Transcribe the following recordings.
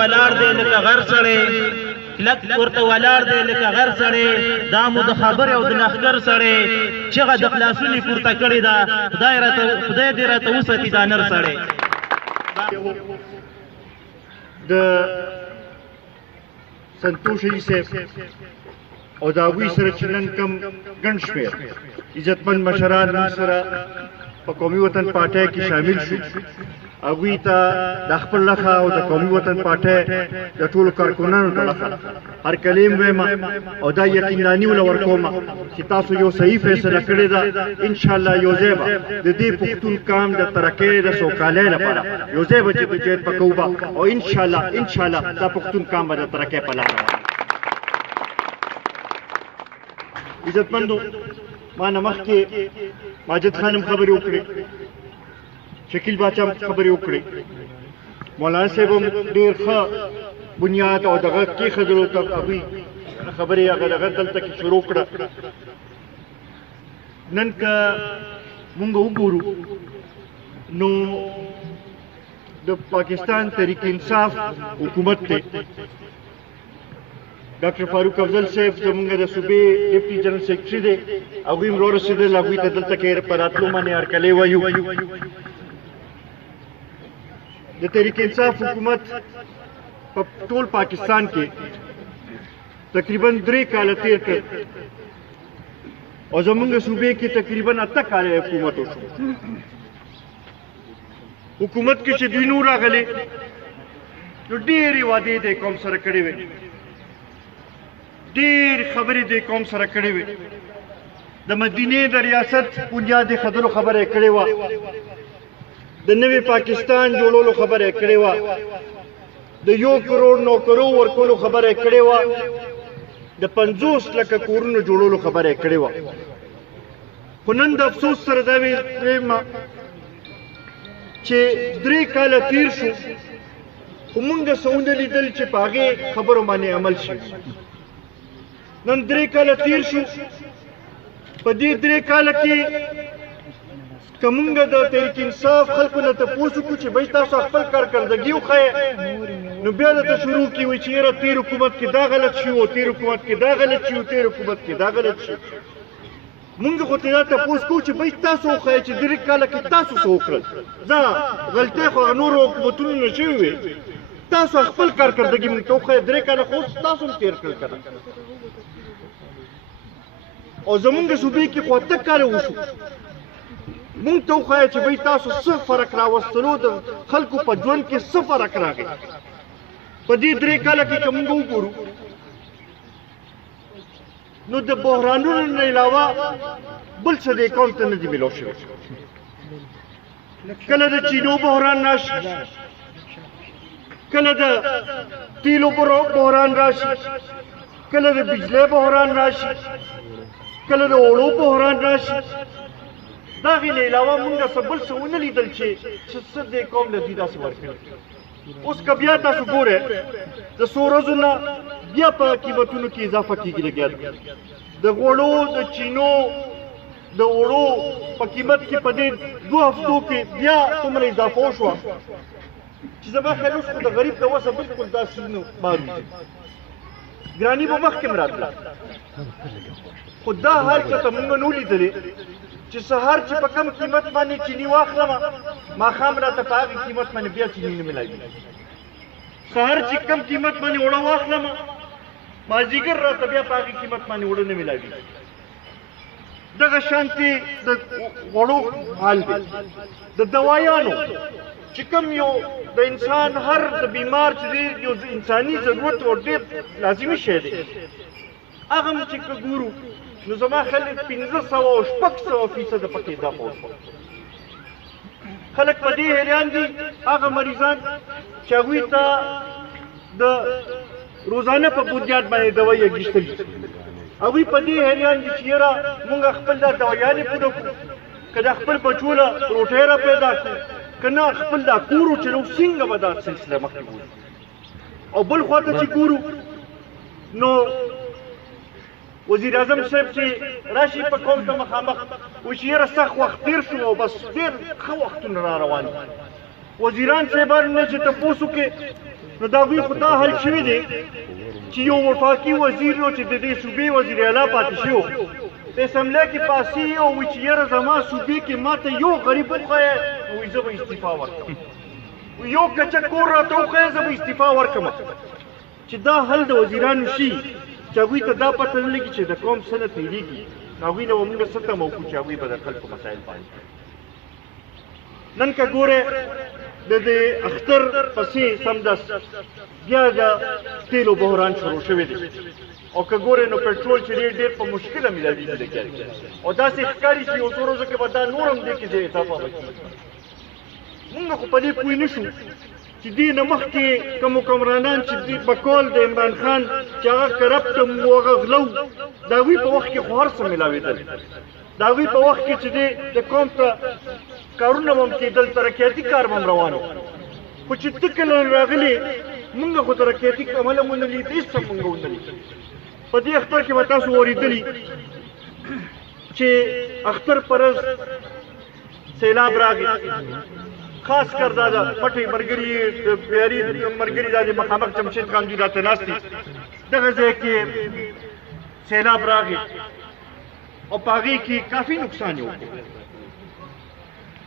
ولاړ دی لکه غر سړی کلک ورته ولاړ دی لکه غر سړی دا مو د خبرې او د لښکر سړی چغه د خلاصونې پورته کړې ده خدای دې راته وساتي دا نر سړی د سنتوش علي صاحب او د هغوی سره چې نن کم ګڼ شمېر عزتمند مشران موږ سره په قومي وطن پارټۍ کې شامل شو هغوی ته د خپل لخوا او د قومي وطن پارټۍ د ټولو کارکونانو ته لخوا هر کلیم وایم او دا یقیناني وله ورکوم چې تاسو یو صحیح فیصله کړې ده انشاءالله یو ځای به د دې پښتون قام د ترقۍ د سوکالۍ لپاره یو ځای به جدوجہد وکوو به او انشاءالله دا پښتون قام به د ترقۍ په لاره عزتمندو ما نه مخکې ماجد خان هم خبرې وکړې شکیل باچا هم خبرې وکړې مولانا صاحب هم ډېر ښه بنیاد او دغه کېښودلو ته هغوی خبرې هغه دغه دلته کې شروع کړه نن که مونږ وګورو نو د پاکستان تحریک انصاف حکومت دی ډاکټر فاروق افضل صاحب زموږ د صوبې ډپټي جنرال سیکرټري دی هغوی هم رارسېدل هغوی ته دلته کې په راتلو باندې هرکلی وایو د تحریک انصاف حکومت په ټول پاکستان کې تقریبا 3 کاله تیر کړ او زموږ صوبې کې تقریبا 8 کاله حکومت وشو حکومت کې چې دوی نور راغلي نو ډېرې وعدې د قوم سره کړې وې ډېر خبرې د قوم سره کړې وې د مدینې د ریاست بنیاد ایښودلو خبره یې کړې وه د نوي پاکستان جوړولو خبره یې کړې وه د 1 کروڑ نوکرو ورکولو خبره یې کړې وه د 50 لکه کورونو جوړولو خبره یې کړې وه خو نن د افسوس سره دا وایم چې 3 کاله تیر شو خو موږ څه ونه لیدل چې په هغې خبرو باندې عمل شوي نن 3 کاله تیر شو په دې 3 کاله کې که موږ د تحریک انصاف خلکو نه تپوس وکړو چې بهی تاسو خپل کارکردګي وښیئ نو بیا درته شروع کړي چې یاره تېر حکومت کې دا غلط شي او تېر حکومت کې دا غلط شي او تېر حکومت کې دا غلط شي موږ خو ته دا تپوس کوو چې بهی تاسو وښیئ چې 3 کاله کې تاسو څه وکړل دا غلطۍ خو هغه نورو حکومتونو نه شوې وې تاسو خپل کارکردګي موږ ته وښیئ 3 کاله خو تاسو هم تېر کړل که نه او زمونږ صوبې کې خو 8 کاله وشو مونږ ته وښایه چې بهی تاسو څه فرق راوستلو د خلکو په ژوند کې څه فرق راغی په دې 3 کاله کې که مونږ وګورو نو د بحرانونو نه علاوه بل څه دې قوم ته نه دي میلاو شوي کله د چینو بحران راشي کله د تیلو بحران راشي کله د بجلی بحران راشي کله د اوړو بحران راشي د هغې نه علاوه مونږ څه بل څه ونه لیدل چې څه دې قوم له دوی داسې ورکړي اوس که بیا تاسو ګورئ د څو ورځو نه بیا په قیمتونو کې اضافه کېږي لګیا ده د غوړو د چینو د اوړو په قیمت کې په دې 2 هفتو کې بیا څومره اضافه وشوه چې زما خیال اوس خو د غریب د وسه بلکل دا سیزونه معلوم دي ګراني به مخکې م راتله خو دا هر چاته مونږ نه ولیدلې چې سهار چې په کم قیمت باندې چینی واخلمه ماښام راته په هغې قیمت باندې بیا چینی نه میلاوي سهار چې کم قیمت باندې اوړه واخلمه مازدیګر راته بیا په هغې قیمت باندې اوړه نه میلاوي دغه شانتې د غوړو حال دی د دوایانو چې کوم یو د انسان هر د بیمار چې دی یو انساني ضرورت او ډېر لازمي شی دی هغه هم چې که ګورو نو زما خیال 500 او 600% پکې اضافه وشوه خلک په دې حیران دي هغه مریضان چې هغوی ته د روزانه په بنیاد باندې دوایي اخیستلي هغوی په دې حیران دي چې یاره مونږ خپل دا دوایانې پوره کړو که د خپل بچو له روټۍ را پیدا کړو که نه خپل دا کور وچلو څنګه به دا سلسله مخکې بوځو او بل خوا ته چې ګورو نو وزیر اعظم صاحب چې راشي په قوم ته مخامخ وایي چې یاره سخت وخت تېر شو او بس ډېر ښه وختونه را روان دي وزیران صاحبانو نه چې تپوس وکړې نو د هغوی خو دا حل شوي دی چې یو وفاقي وزیر و چې د دې صوبې وزیر اعلی پاتې شو په اسمبلی کې پاسې او وایي چې یاره زما صوبې کې ماته یو غریب وښیه وایي زه به استعفا ورکړم یو کچه کور راته وښیه زه به استعفا ورکړم چې دا حل د وزیرانو شي چې هغوی ته دا پته نه لګي چې د قوم څه نه تېرېږي هغوی نه به مونږ څه تمه وکړو چې هغوی به د خلکو مسایل باندې نن که ګورې د دې اختر پسې سمدست بیا د تیلو بحران شروع شوی دی او که ګورې نو پټرول چې ډېر په مشکله میلاویږي د کې او داسې ښکاري چې یو څو ورځو کې به دا نور هم دې کې د اضافه وکړي مونږ خو په دې پوه نه شو چې دې نه مخکې کوم حکمرانان چې دې په کول د عمران خان چې هغه کرپټ و هغه غلو د هغوی په وخت کې خو هر څه میلاوېدل د هغوی په وخت کې چې دې د قوم ته کارونه به هم کېدل ترقیاتي کار به هم روان و خو چې ته کله راغلې مونږ خو ترقیاتي عمل هم ونه لید هېڅ هم مونږ ونه لید په دې اختر کې به تاسو اورېدلي چې اختر پر ورځ سیلاب راغی خاص کر دا پټې ملګري پیاري ملګري دا د مخامخ جمشید خان دوی راته ناست دي دغه ځای کې سیلاب راغی او په هغې کې کافي نقصان یې وکړو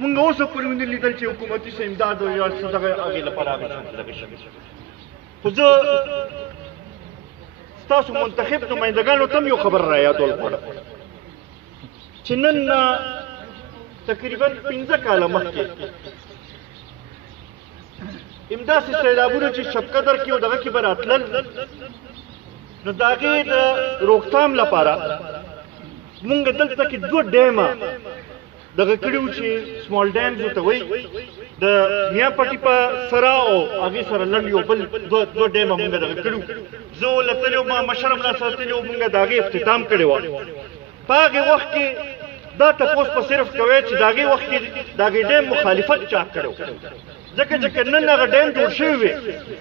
مونږ اوس پورې ونه لیدل چې حکومتي څه امداد او یا څه دغه هغې لپاره هغې شوي خو زه ستاسو منتخب نمایندګانو ته هم یو خبر را یادول غواړم چې نن تقریبا 15 کاله مخکې امداسې سیلابونه چې شبقدر کې او دغه کې به راتلل نو د هغې د روکتام لپاره مونږ دلته کې 2 ډیمه دغه کړي وو چې سمال ډیمز ورته وایي د میاں پټي په سره او هغې سره لنډ یو بل 2 ډیمه مونږ دغه کړي وو زه ولتلی وم مشر هم راسره تللی و مونږ د هغې اختتام کړی وه په هغې وخت کې دا تپوس په صرف کوی چې د هغې وخت کې د هغې ډیم مخالفت چا کړی و ځکه چې که نن هغه ډیم جوړ شوی وي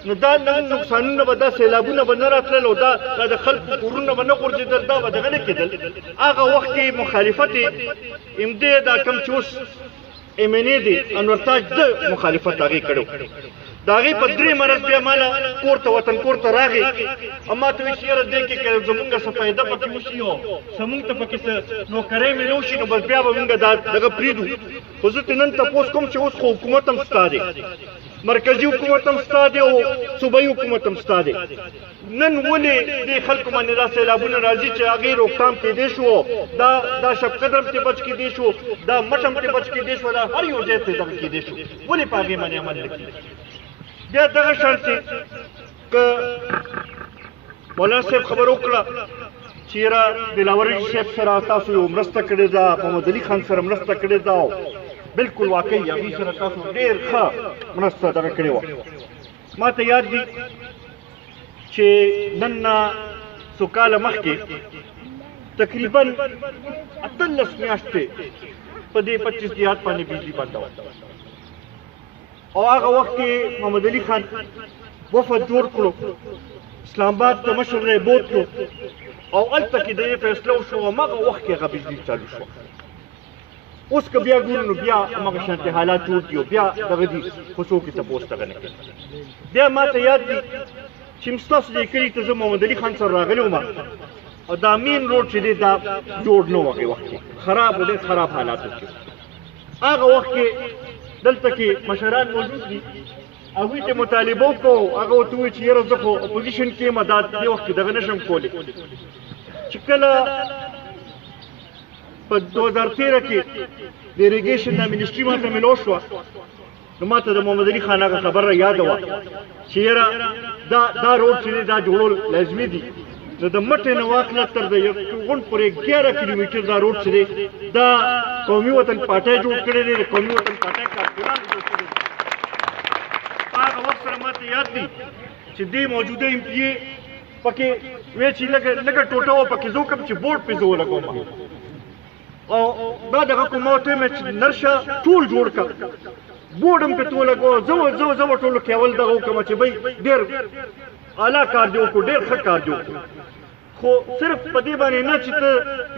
نو دا نن نقصانونه به دا سیلابونه به نه راتلل او دا د خلکو کورونه به نه غورځېدل دا به دغه نه کېدل هغه وخت کې مخالفت یې امدې دا کوم چې اوس MNA دی انورتاج د مخالفت هغې کړی و د هغې په 3 مرض بیا ماله کور ته وطن کور ته راغی او ما ته وایي چې یاره دې کې که زمونږ څه فایده پکې وشي او څه مونږ ته پکې څه نوکرۍ مې نه وشي نو بس بیا به مونږ دغه پرېږدو خو زه ترې نن تپوس کوم چې اوس خو حکومت هم ستا دی مرکزي حکومت هم ستا دی او صوبایي حکومت هم ستا دی نن ولې دې خلکو باندې دا سیلابونه راځي چې هغې روکتام کېدی شو دا شبقدر هم ترې بچ کېدی شو دا مټ هم ترې بچ کېدی شو دا هر یو ځای ترې دغه کېدی شو ولې په هغې باندې عمل نه کېږي بیا دغه شانتې که مولانا صاحب خبر وکړه چې یاره دلاور صاحب سره تاسو یو مرسته کړې ده محمد علي خان سره مرسته کړې ده او بلکل واقعي هغې سره تاسو ډېر ښه مرسته دغه کړې وه ما ته یاد دي چې نن نه څو کاله مخکې تقریبا 18 میاشتې په دې 25 دیهات باندې بجلي بنده وه او هغه وخت کې محمد علي خان وفد جوړ کړو اسلام آباد ته مشر یې بوت کړو او هلته کې د دې فیصله وشوه هماغه وخت کې هغه بجلي چالو شوه اوس که بیا ګورو نو بیا هماغه شانتې حالات جوړ دي او بیا دغه دي خو څوک یې تپوس دغه نه کوي بیا ما ته یاد دي چې ستاسو دې کلي ته زه محمد علي خان سره راغلی وم او دا مین روډ چې دی دا جوړ نه و هغې وخت کې خراب و ډېر خراب حالاتو کې هغه وخت کې دلته کې مشران موجود دي هغوی ته مطالبه وکړو هغه ورته ووایي چې یاره زه خو اپوزیشن کې یم دا دې وخت کې دغه نه شم کولی چې کله په 2013 کې د اریګیشن دا منسټري ماته ملو شوه نو ما ته د محمد علي خان هغه خبره یاده وه چې یاره دا روډ چې دی دا جوړول لازمي دي نو د مټې نه واخله تر د غونډ پورې 11 کیلومیټر دا روډ چې دی دا قومي وطن پاټی جوړ کړی دی د قومي وطن پاټی کارکونان جوړ کړی دی هغه وخت سره ما ته یاد دي چې دې موجوده MPA پکې وی چې لږه ټوټه وه پکې زه وکړم چې بورډ پې زه ولګوم او دا دغه کوم ما ورته ویم چې نرشه ټول جوړ کړه بورډ هم پې ته ولګوه زه به ټولو کې اول دغه وکړم چې بھئ ډېر اعلی کار دې وکړو ډېر ښه کار دې وکړو خو صرف په دې باندې نه چې ته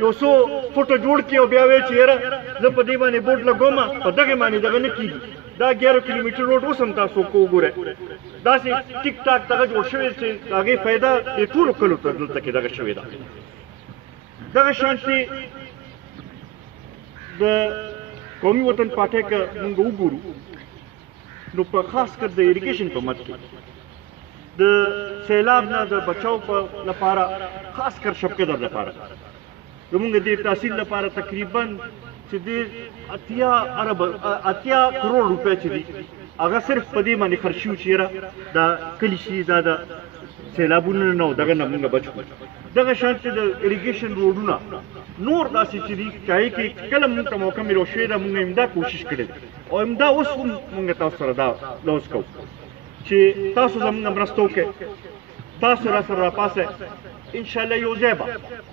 یو څو فوټه جوړ کړې او بیا وایې چې یاره زه په دې باندې بورډ لګوم په دغې باندې دغه نه کېږي دا 11 کیلومیټر روډ اوس هم تاسو کو وګورئ داسې ټیک ټاک دغه جوړ شوی چې د هغې فایده د ټولو کلو ته دلته کې دغه شوې ده دغه شانتې د قومي وطن پارټۍ که موږ وګورو نو په خاص کر د اریګیشن په مد کې د سیلاب نه د بچاو په لپاره خاص کر شبکدر لپاره زمونږ د تحصیل لپاره تقریبا چې د 80 کروڑ روپۍ چې دي هغه صرف په دې باندې خرچ شوي چې یاره دا کلي شي دا د سیلابونو نه او دغه نه مونږ بچ کړو دغه شان چې د اریګیشن روډونه نور داسې چې دي چاهي کې کله مونږ ته موقع میلو شوې ده مونږ همدا کوشش کړې ده او همدا اوس هم مونږ تاسو سره دا لوز کوو چې تاسو زمونږ مرسته وکړئ تاسو را سره راپاسئ انشاءالله یو ځای به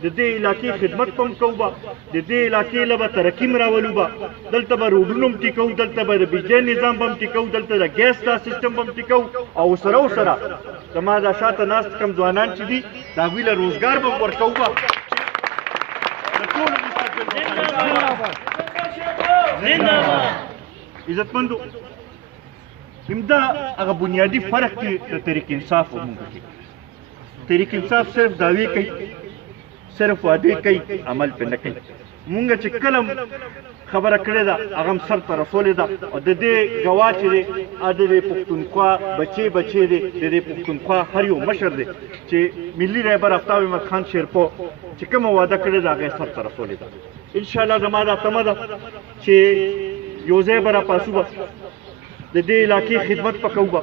د دې علاقې خدمت به هم کوو به د دې علاقې له به ترقي هم راولو به دلته به روډونه هم ټیکو دلته به د بجلی نظام به هم ټیکو دلته د ګیس دا سیسټم به هم ټیکو او سره زما دا شاته ناست کم ځوانان چې دي د هغوی له روزګار به هم ورکوو به د ټولو عزتمندو همدا هغه بنیادي فرق کې د تحریک انصاف او موږ کې تحریک انصاف صرف دعوی کوي صرف وعدې کوي عمل پې نه کوي مونږ چې کله خبره کړې ده هغه هم سر ته رسولې ده او د دې ګواه چې دی د دې پښتونخوا بچې دی د دې پښتونخوا هر یو مشر دی چې ملي رهبر آفتاب احمد خان شیرپو چې کومه وعده کړې ده هغه سر ته رسولې ده انشاءالله زما دا تمه ده چې یو ځای به راپاسو به د دې علاقې خدمت به کوو به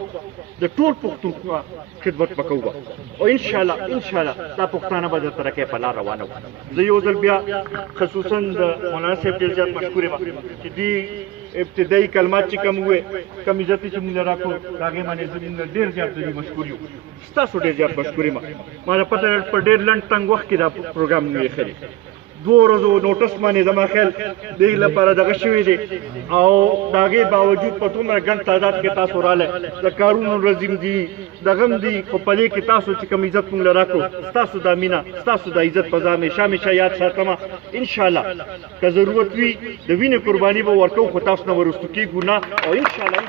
د ټول پښتونخوا خدمت به کوو به او انشاءالله دا پښتانه به د ترقۍ په لار روانه وو زه یو ځل بیا خصوصا د مولانا صاحب ډېر زیات مشکور یم چې دوی ابتدایي کلمات چې کوم وې کم عزت چې موږ راکړو د هغې باندې زموږ ډېر زیات د دوی مشکور یو ستاسو ډېر زیات مشکور یم ما ته پته په ډېر لنډ تنګ وخت کې دا پروګرام مې ایښی 2 ورځو نوټس باندې زما خیال دې لپاره دغه شوی دی او د هغې باوجود په دومره ګڼ تعداد کې تاسو رالی د کارونو رزیم دي دغه هم دي خو په دې کې تاسو چې کوم عزت موږ له راکړو ستاسو دا مینه ستاسو دا عزت به زه همیشه یاد ساتمه انشاءالله که ضرورت وي د وینې قرباني به ورکوو خو تاسو نه ورستو کېږو نه او انشاءالله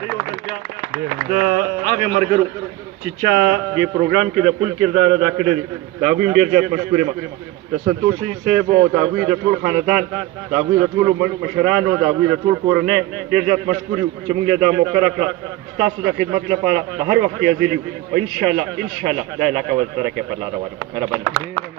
زه یو ځل بیا د هغې ملګرو چې چا دې پروګرام کې د پل کردار ادا کړی دی د هغوی هم ډېر زیات مشکور یم د سنتوشي صاحب او د هغوی د ټول خاندان د هغوی د ټولو مشرانو د هغوی د ټول کورنۍ ډېر زیات مشکور یو چې موږ له دا موقع راکړه ستاسو د خدمت لپاره په هر وخت کې حاضر یو او انشاءالله دا علاقه به د ترقۍ پر لار روانه مهرباني